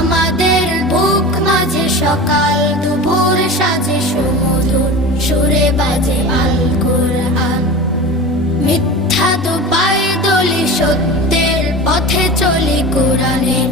আমাদের বুক মাঝে সকাল দুপুর সাজে সুমধুর সুরে বাজে আল কোরআন। মিথ্যা তো পায়ে দলি, সত্যের পথে চলি কোরআনের